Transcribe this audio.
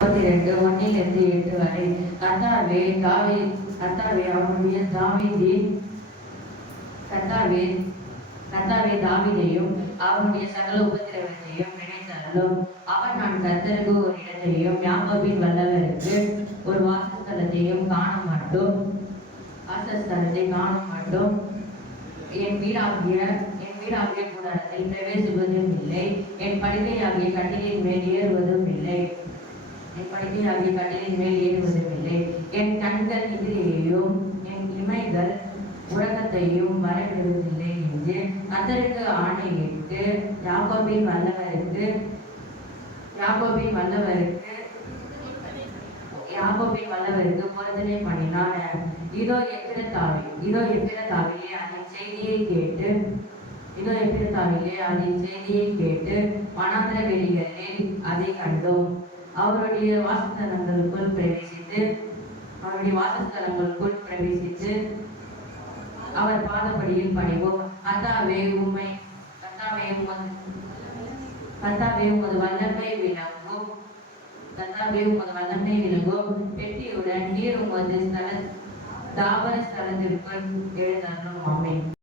32 1 8 வரை கர்த்தாவே அவனுடைய கர்த்தாவே கர்த்தாவே தாவீதையும் அவனுடைய சகல உபத்திரவத்தையும் நினைத்தருளும். அவர் நான் கர்த்தருக்கு ஒரு இடத்தையும் யாக்கோபின் வல்லவருக்கு ஒரு வாசஸ்தலத்தை காண மாட்டோம். என் வீடாகிய கூடாரத்தில் பிரவேசிப்பதும் இல்லை, என் படுக்கையாகிய கட்டிலின் மேல் ஏறுவதும் இல்லை. என் கண்கள் நிதிரையையும் என் இமைகள் உலகத்தையும் வரவிடுவதில்லை என்று கர்த்தருக்கு ஆணையிட்டு யாக்கோபின் வல்லவருக்கு பொருத்தனை பண்ணினார். இதோ எப்பிரத்தாவிலே அதன் செய்தியை கேட்டு வனாந்திர வெளிகளில் அதை கண்டோம். அவருடைய வாசஸ்தலங்களுக்குள் பிரவேசித்து அவர் பாதப்படியில் பணிவோம். கர்த்தாவே உமது வல்லமை விளங்கும். பெட்டியுடன் நீர் உமது தாபர ஸ்தலத்திற்குள் எழுந்தருளும். ஆமென்.